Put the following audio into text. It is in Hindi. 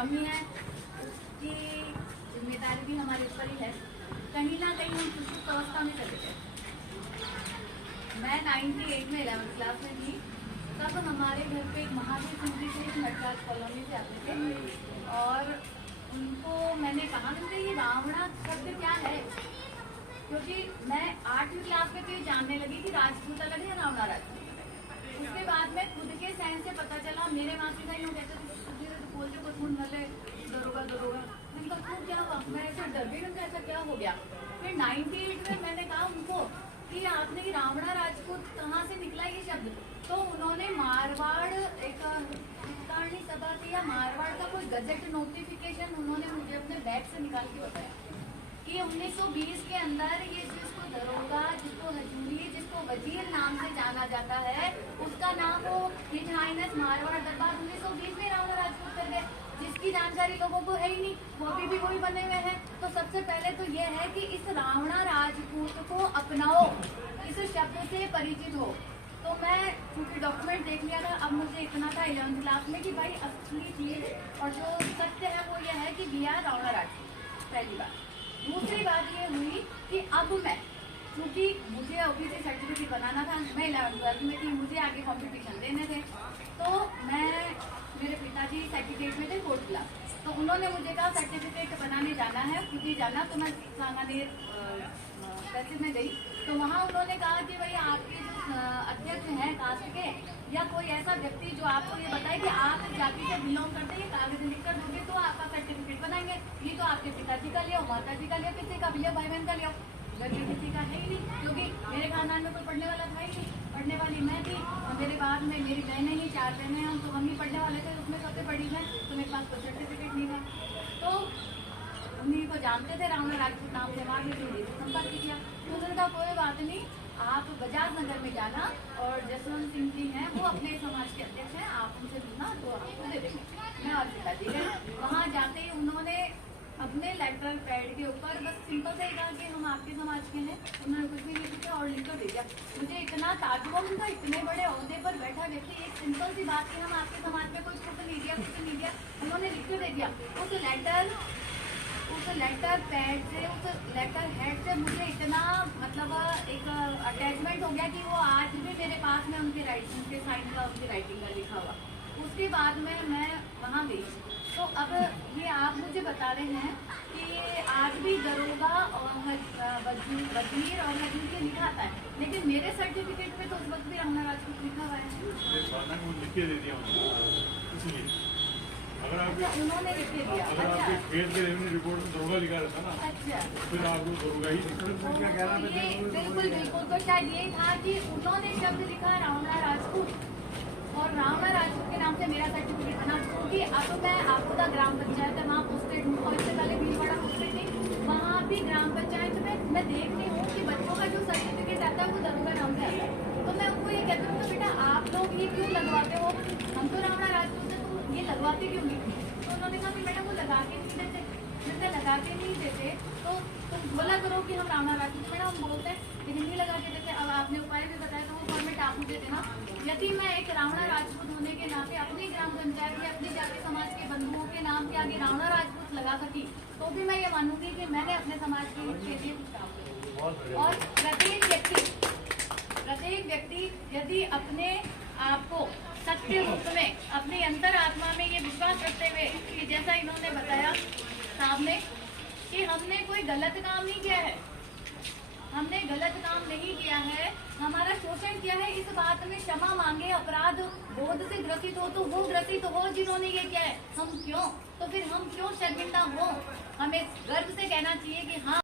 कमी है उसकी जिम्मेदारी भी हमारे ऊपर ही है। कहीं ना कहीं हम सुसुप्त अवस्था में चले गए। मैं 98 में 11th क्लास में थी, तब हमारे घर पे एक महावीर सिंह जी थे, नटराज कॉलोनी से आते थे, और उनको मैंने कहा कि ये रावणा शब्द क्या है, क्योंकि मैं 8वीं क्लास में तो ये जानने लगी कि राजपूत अलग है, रावणा राजपूत अलग। उसके बाद में खुद के साइंस से पता चला, मेरे मासी भाई लोग कहते थे बोलते कुछ मुन भले दरोगा दरोगा, मैंने कहा क्यों क्या हुआ, मैं ऐसा डर गई, उनका ऐसा क्या हो गया। फिर 98 में मैंने कहा उनको कि आपने ये रावणा राजपूत कहाँ से निकला ये शब्द, तो उन्होंने मारवाड़ एक हितकारणी सभा की या मारवाड़ का कोई गजट नोटिफिकेशन उन्होंने मुझे अपने बैग से निकाल के बताया कि 1920 के अंदर ये जिसको दरोगा, जिसको हजूरी, जिसको वजीर नाम से जाना जाता है, उसका नाम वो हिज हाइनेस मारवाड़ दरबार 1920 में रावणा राजपूत कर गए, जिसकी जानकारी लोगों को है ही नहीं, वो अभी भी वही बने हुए हैं। तो सबसे पहले तो ये है कि इस रावणा राजपूत को अपनाओ, इस शब्द से परिचित हो। तो मैं क्योंकि डॉक्यूमेंट देख लिया था, अब मुझे इतना था 11th क्लास में कि भाई असली चीज और जो सत्य है वो ये है कि वी आर रावणा राजपूत, पहली बात। दूसरी बात ये हुई कि अब मैं, क्योंकि मुझे ओबीसी सर्टिफिकेट बनाना था, मैं 11th क्लास में थी, मुझे आगे कॉम्पिटिशन देने थे, तो मैं मेरे पिताजी सर्टिफिकेट में थे 4th क्लास, तो उन्होंने मुझे कहा सर्टिफिकेट बनाने जाना है, खुद ही जाना। तो मैं सांगानेर तहसील में गई, तो वहाँ उन्होंने कहा कि भाई आपके जो अध्यक्ष हैं कास्ट के या कोई ऐसा व्यक्ति जो आपको ये बताए कि आप जाति से बिलोंग करते हैं, ये कागज लिख कर दोगे तो आपका सर्टिफिकेट बनाएंगे। ये तो आपके पिताजी का लिया, माता जी का लिया, किसी का भी लिया, भाई बहन का लिया, घर में किसी का है ही नहीं, क्योंकि मेरे खानदान में कोई पढ़ने वाला था ही नहीं, पढ़ने वाली मैं थी, और मेरे बाद में मेरी बहनें ही 4 बहनें हम, तो हम ही पढ़ने वाले थे, उसमें सबसे बड़ी मैं, तो मेरे पास कोई सर्टिफिकेट नहीं था। तो उन्हीं को जानते थे, रावणा राजपूत नाम से वहाँ भी संपर्क किया, तो उन्होंने कहा कोई बात नहीं, आप बजाज नगर में जाना, और जसवंत सिंह जी हैं वो अपने समाज के अध्यक्ष हैं, आप उनसे मिलना तो आपको दे देंगे। मैं और पिताजी गए, वहाँ जाते ही उन्होंने अपने लेटर पैड के ऊपर बस सिंपल से कहा कि हम आपके समाज के हैं, उन्होंने कुछ भी नहीं लिखा और लिख कर भेजा। मुझे इतना ताज्जुब था, इतने बड़े ओहदे पर बैठा व्यक्ति एक सिंपल सी बात कि हम आपके समाज में कुछ नहीं दिया, कुछ नहीं दिया, उन्होंने लिख कर दे दिया। उस लेटर पैड से, उस लेटर हेड से मुझे इतना मतलब एक अटैचमेंट हो गया कि वो आज भी मेरे पास में उनके राइटिंग के साइन का, उनकी राइटिंग का लिखा हुआ। उसके बाद में मैं वहाँ गई, तो अब ये आप मुझे बता रहे हैं कि आज भी दरोगा और वजीर और हजूर के लिखा आता है, लेकिन मेरे सर्टिफिकेट में तो उस वक्त भी रावणा राजपूत लिखा हुआ है। अगर आपके उन्होंने लिख के दिया, अगर आपके खेत के रेवेन्यू रिपोर्ट में दरोगा लिखा रहता ना, अच्छा, फिर आपको दरोगा ही बिल्कुल बिल्कुल। तो शायद यही था कि उन्होंने शब्द लिखा रावणा राजपूत, और रावणा राजपूत के नाम से मेरा सर्टिफिकेट बना, क्योंकि अब मैं आपदा ग्राम पंचायत है वहाँ पोस्टेड हूँ, और इससे पहले भीलवाड़ा पोस्टेड थी, वहाँ भी ग्राम पंचायत में मैं देख रही हूँ कि बच्चों का जो सर्टिफिकेट आता है वो दरोगा नाम से आता है। तो मैं उनको ये कहती हूँ, तो बेटा आप लोग ये क्यों लगवाते हो, हम तो रावणा राजपूत है, तो ये लगवाते क्यों नहीं। तो उन्होंने कहा कि बेटा वो लगा के नहीं देते, जिससे लगा के नहीं देते तो तुम बोला करो कि हम रावणा राजपूत, बेटा हम बोलते हैं लेकिन नहीं लगा के देते। अब आपने उपाय भी बताया, तो वो फॉर्मेट आप मुझे देना। यदि मैं एक रावणा राजपूत होने के नाते अपनी ग्राम पंचायत या अपनी जाति समाज के बंधुओं के नाम के आगे रावणा राजपूत लगा सकी, तो भी मैं ये मानूंगी कि मैंने अपने समाज के लिए कुछ काम किया। और प्रत्येक व्यक्ति यदि अपने आप को सत्य रूप में, अपनी अंतर आत्मा में ये विश्वास रखते हुए कि जैसा इन्होंने बताया साहब ने कि हमने कोई गलत काम नहीं किया है, हमने गलत काम नहीं किया है, हमारा शोषण किया है, इस बात में क्षमा मांगे, अपराध बोध से ग्रसित हो तो वो ग्रसित हो जिन्होंने ये किया है, हम क्यों, तो फिर हम क्यों शर्मिंदा हो। हमें गर्व से कहना चाहिए कि हाँ